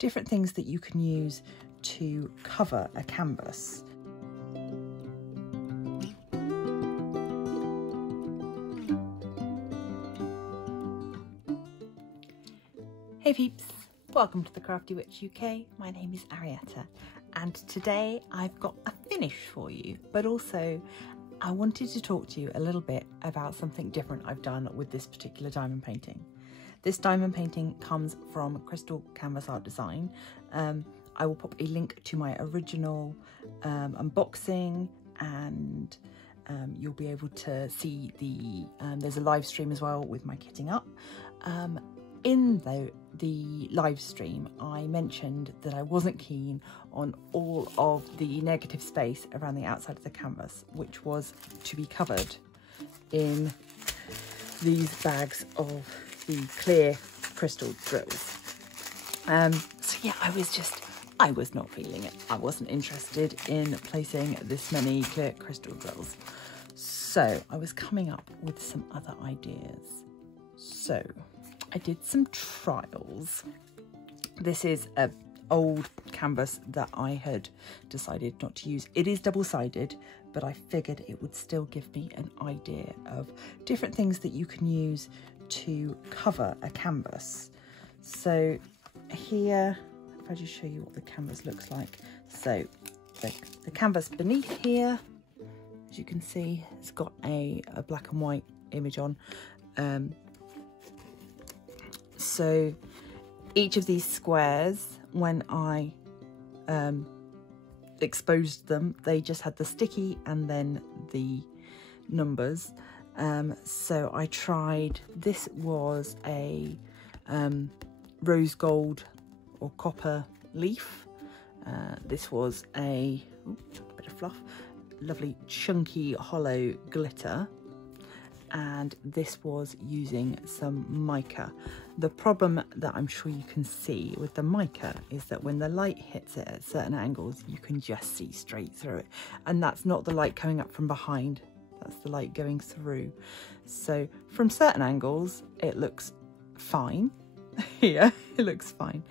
different things that you can use to cover a canvas. Hey peeps, welcome to the Crafty Witch UK. My name is Arietta and today I've got a finish for you, but also I wanted to talk to you a little bit about something different I've done with this particular diamond painting. This diamond painting comes from Crystal Canvas Art Design. I will pop a link to my original unboxing, and you'll be able to see there's a live stream as well with my kitting up. In the live stream, I mentioned that I wasn't keen on all of the negative space around the outside of the canvas, which was to be covered in these bags of the clear crystal drills. So yeah, I was not feeling it. I wasn't interested in placing this many clear crystal drills. So I was coming up with some other ideas. So I did some trials. This is an old canvas that I had decided not to use. It is double-sided, but I figured it would still give me an idea of different things that you can use to cover a canvas. So here, if I just show you what the canvas looks like. So the canvas beneath here, as you can see, it's got a black and white image on. So each of these squares, when I exposed them, they just had the sticky and then the numbers. So I tried, this was a rose gold or copper leaf. This was a bit of fluff, lovely chunky hollow glitter. And this was using some mica. The problem that I'm sure you can see with the mica is that when the light hits it at certain angles, you can just see straight through it. And that's not the light coming up from behind, that's the light going through. So from certain angles, it looks fine. Here, it looks fine.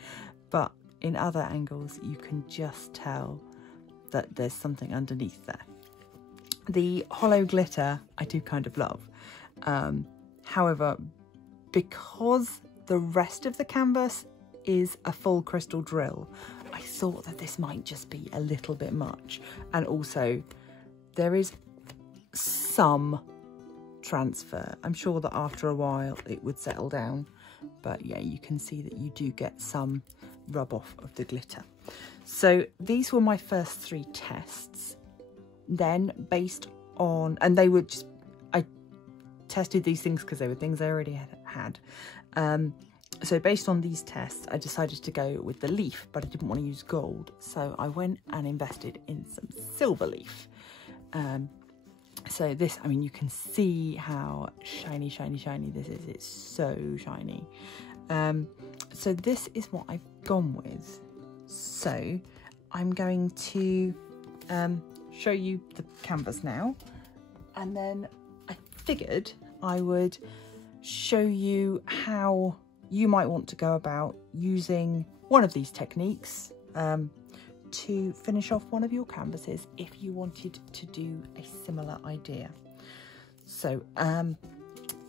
But in other angles, you can just tell that there's something underneath there. The hollow glitter I do kind of love. However, because the rest of the canvas is a full crystal drill, I thought that this might just be a little bit much. And also there is some transfer. I'm sure that after a while it would settle down, but yeah, you can see that you do get some rub off of the glitter. So these were my first 3 tests. Then based on, and they were just, I tested these things because they were things I already had. So based on these tests, I decided to go with the leaf, but I didn't want to use gold. So I went and invested in some silver leaf. So this, I mean, you can see how shiny, shiny, shiny this is. It's so shiny. So this is what I've gone with. So I'm going to show you the canvas now, and then I figured I would show you how you might want to go about using one of these techniques to finish off one of your canvases if you wanted to do a similar idea. So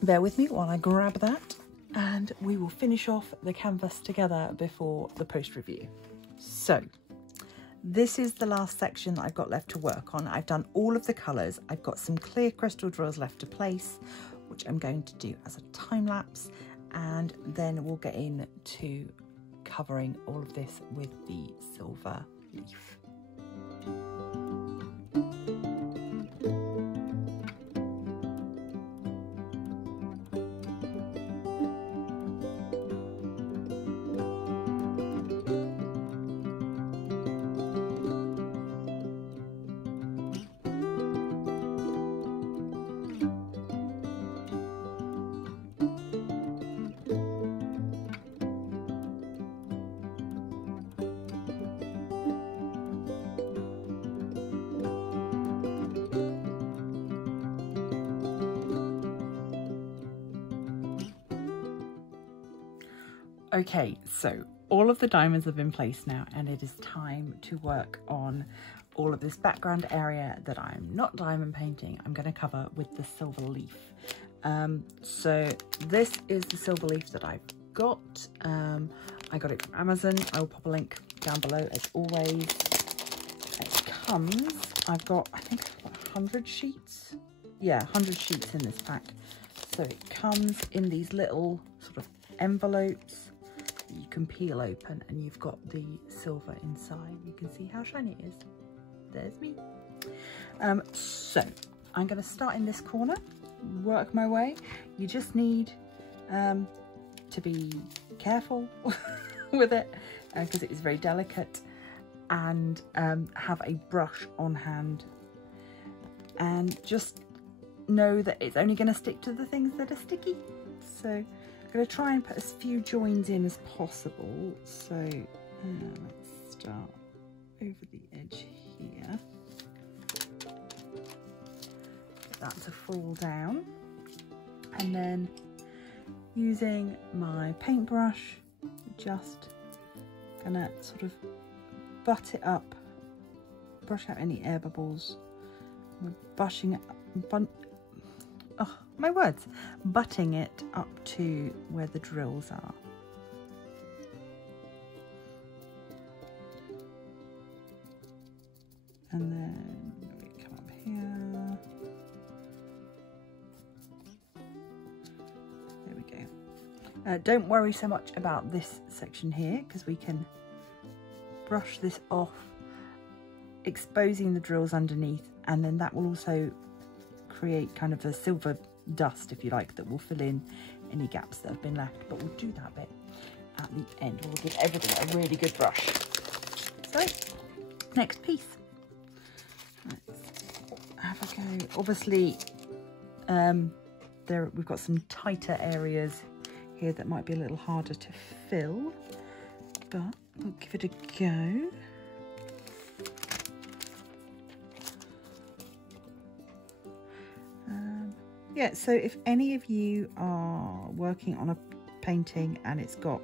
bear with me while I grab that, and we will finish off the canvas together before the post review. So this is the last section that I've got left to work on. I've done all of the colours. I've got some clear crystal drills left to place, which I'm going to do as a time lapse, and then we'll get into covering all of this with the silver leaf. Okay, so all of the diamonds have been placed now, and it is time to work on all of this background area that I'm not diamond painting. I'm going to cover with the silver leaf. So this is the silver leaf that I've got. I got it from Amazon. I will pop a link down below as always. It comes, I've got, I think I've got 100 sheets. Yeah, 100 sheets in this pack. So it comes in these little sort of envelopes that you can peel open, and you've got the silver inside. You can see how shiny it is. There's me. So I'm going to start in this corner, work my way. You just need to be careful with it because it is very delicate, and have a brush on hand, and just know that it's only going to stick to the things that are sticky. So I'm going to try and put as few joins in as possible. So let's start over the edge here. Get that to fall down, and then using my paintbrush, just gonna sort of butt it up, brush out any air bubbles. We're butting it up to where the drills are. And then we come up here. There we go. Don't worry so much about this section here, because we can brush this off, exposing the drills underneath, and then that will also create kind of a silver dust, if you like, that will fill in any gaps that have been left. But we'll do that bit at the end. We'll give everything a really good brush. So, next piece. Let's have a go. Obviously, we've got some tighter areas here that might be a little harder to fill, but we'll give it a go. Yeah, so if any of you are working on a painting and it's got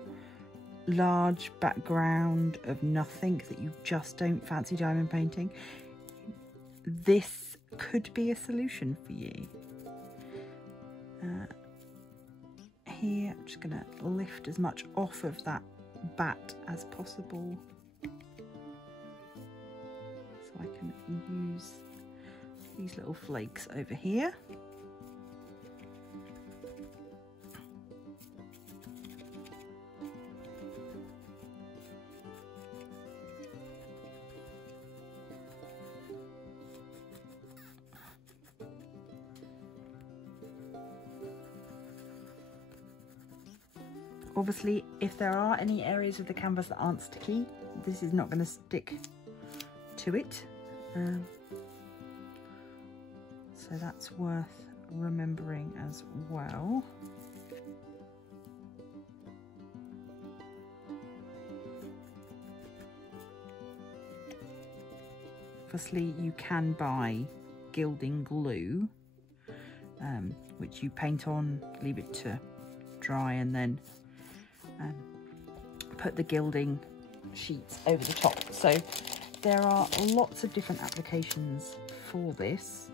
large background of nothing that you just don't fancy diamond painting, this could be a solution for you. Here, I'm just going to lift as much off of that bat as possible, so I can use these little flakes over here. Obviously, if there are any areas of the canvas that aren't sticky, this is not going to stick to it. So that's worth remembering as well. Obviously, you can buy gilding glue, which you paint on, leave it to dry, and then put the gilding sheets over the top. So there are lots of different applications for this.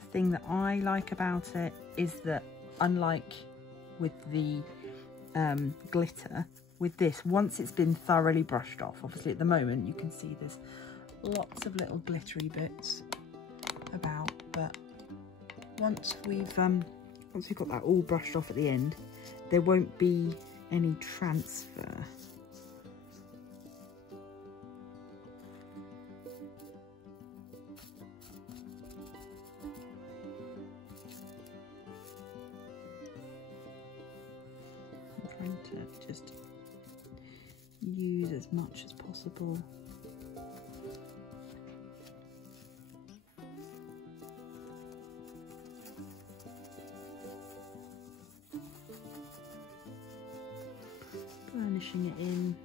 The thing that I like about it is that, unlike with the glitter, with this, once it's been thoroughly brushed off, obviously at the moment you can see there's lots of little glittery bits about, but once we've got that all brushed off at the end, there won't be any transfer. I'm trying to just use as much as possible. Burnishing it in.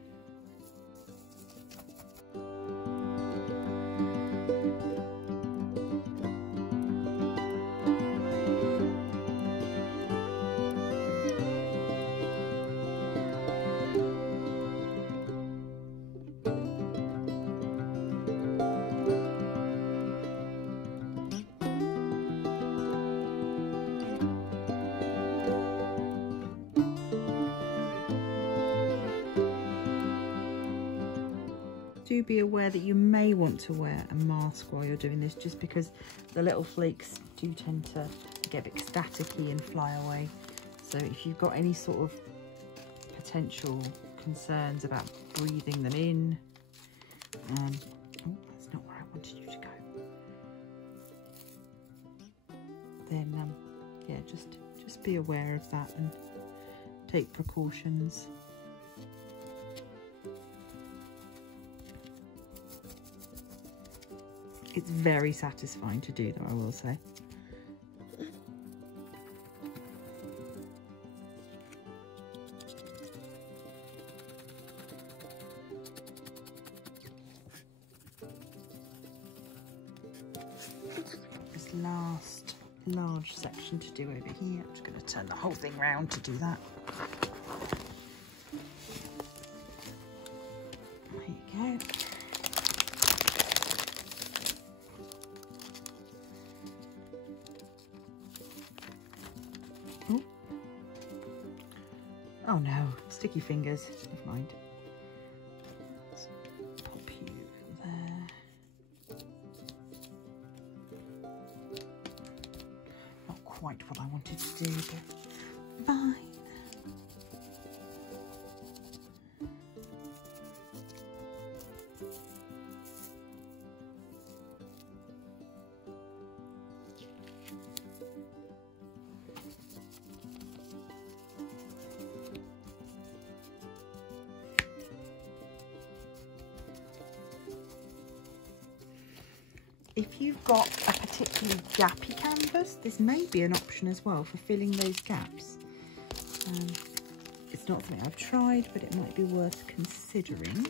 do be aware that you may want to wear a mask while you're doing this, just because the little flakes do tend to get a bit staticky and fly away. So if you've got any sort of potential concerns about breathing them in, oh, that's not where I wanted you to go. Then yeah, just be aware of that and take precautions. It's very satisfying to do, though, I will say. This last large section to do over here. I'm just going to turn the whole thing round to do that. There you go. Oh no, sticky fingers, never mind. Let's pop you there. Not quite what I wanted to do, but fine. If you've got a particularly gappy canvas, this may be an option as well for filling those gaps. It's not something I've tried, but it might be worth considering.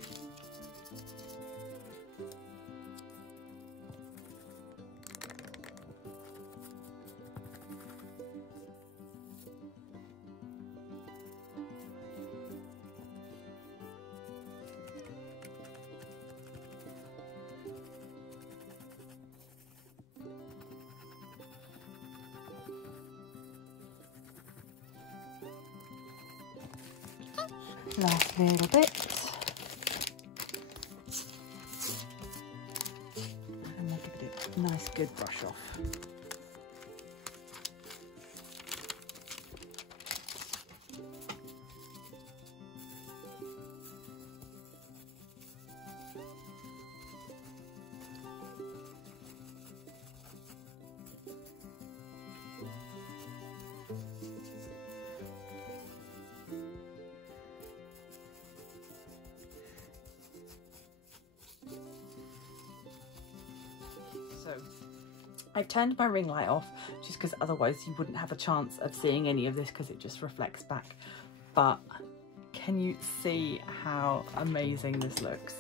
Last little bit, and we'll give it a nice good brush off. So I've turned my ring light off just because otherwise you wouldn't have a chance of seeing any of this because it just reflects back. But can you see how amazing this looks?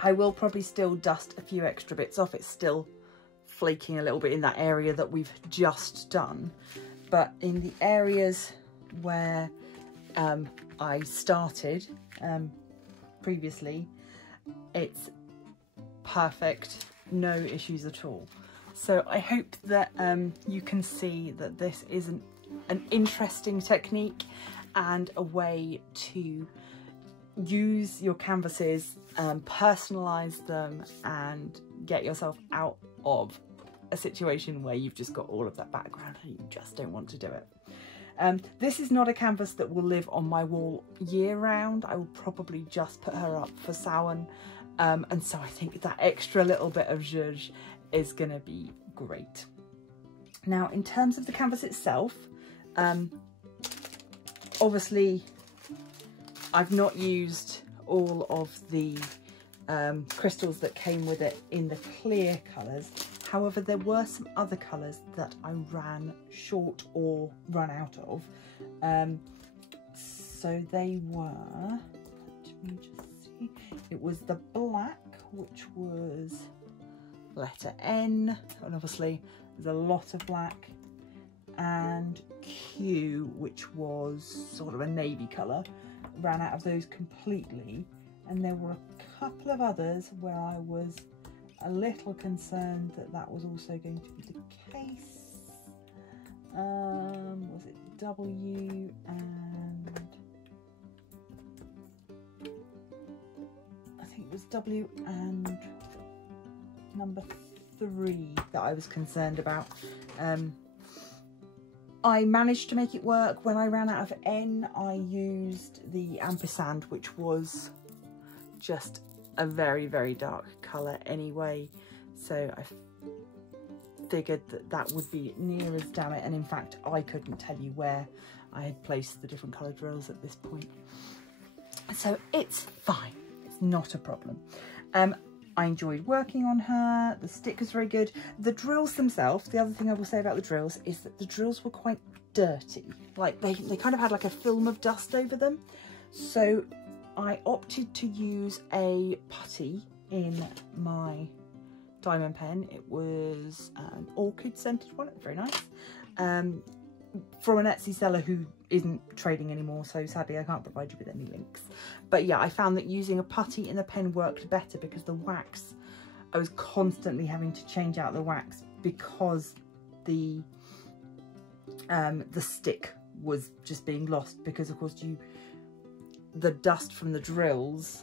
I will probably still dust a few extra bits off. It's still flaking a little bit in that area that we've just done. But in the areas where I started previously, it's perfect, no issues at all. So I hope that you can see that this is an interesting technique and a way to use your canvases, personalize them and get yourself out of a situation where you've just got all of that background and you just don't want to do it. This is not a canvas that will live on my wall year round. I will probably just put her up for Samhain. And so I think that extra little bit of zhuzh is going to be great. Now, in terms of the canvas itself, obviously I've not used all of the crystals that came with it in the clear colours. However, there were some other colours that I ran short or run out of. So they were, let me just see, it was the black, which was letter N, and obviously there's a lot of black, and Q, which was sort of a navy colour. Ran out of those completely, and there were a couple of others where I was a little concerned that that was also going to be the case. Was it W and was W and number 3 that I was concerned about. I managed to make it work. When I ran out of N, I used the ampersand, which was just a very, very dark colour anyway. So I figured that that would be near as damn it. And in fact, I couldn't tell you where I had placed the different colour drills at this point. So it's fine. It's not a problem. I enjoyed working on her. The stick was very good. The drills themselves, the other thing I will say about the drills is that the drills were quite dirty. Like they kind of had like a film of dust over them. So I opted to use a putty in my diamond pen. It was an orchid scented one, very nice. From an Etsy seller who isn't trading anymore, so sadly I can't provide you with any links. But yeah, I found that using a putty in the pen worked better because the wax, I was constantly having to change out the wax because the stick was just being lost, because of course the dust from the drills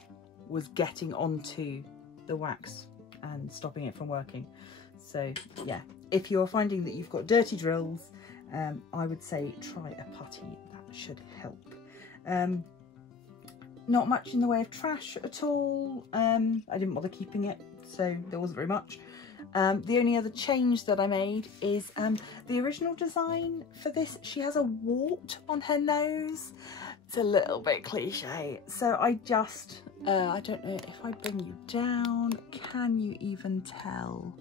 was getting onto the wax and stopping it from working. So yeah, if you're finding that you've got dirty drills, I would say try a putty. That should help. Not much in the way of trash at all. I didn't bother keeping it, so there wasn't very much. The only other change that I made is the original design for this, she has a wart on her nose. It's a little bit cliche, so I just I don't know if I bring you down, can you even tell?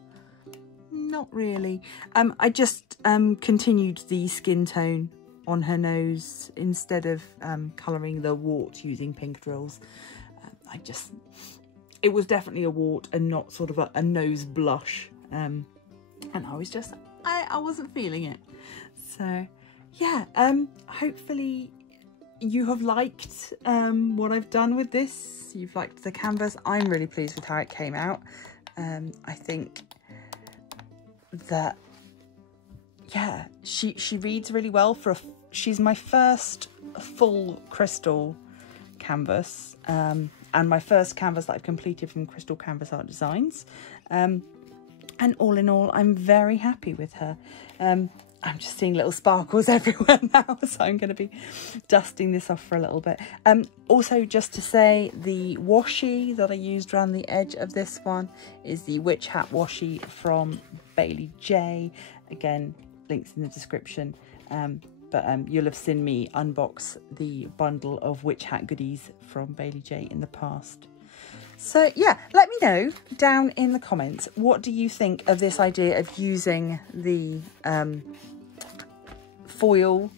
Not really. I just continued the skin tone on her nose instead of colouring the wart using pink drills. It was definitely a wart and not sort of a nose blush. And I was just, I wasn't feeling it. So yeah, hopefully you have liked what I've done with this. You've liked the canvas. I'm really pleased with how it came out. I think that, yeah, she reads really well for she's my first full crystal canvas, and my first canvas that I've completed from Crystal Canvas Art Designs, and all in all I'm very happy with her. I'm just seeing little sparkles everywhere now, so I'm going to be dusting this off for a little bit. Also, just to say, the washi that I used around the edge of this one is the Witch Hat washi from Bailey J. Again, links in the description. But you'll have seen me unbox the bundle of Witch Hat goodies from Bailey J in the past. So yeah, let me know down in the comments, what do you think of this idea of using the foil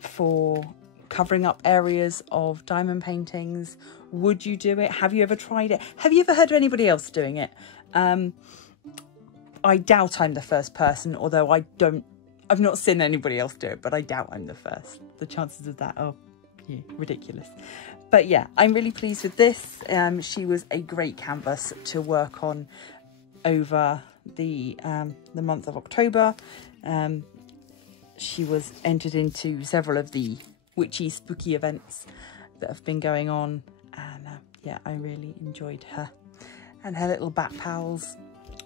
for covering up areas of diamond paintings? Would you do it? Have you ever tried it? Have you ever heard of anybody else doing it? I doubt I'm the first person, although I've not seen anybody else do it, but I doubt I'm the first. The chances of that are ridiculous. But yeah, I'm really pleased with this. She was a great canvas to work on over the month of October. She was entered into several of the witchy, spooky events that have been going on. And yeah, I really enjoyed her and her little bat pals.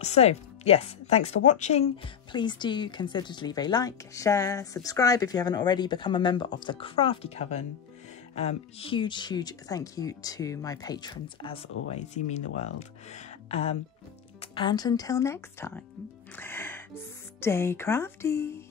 So yes, thanks for watching. Please do consider to leave a like, share, subscribe if you haven't already, become a member of the Crafty Coven. Huge thank you to my patrons, as always, you mean the world. And until next time, stay crafty.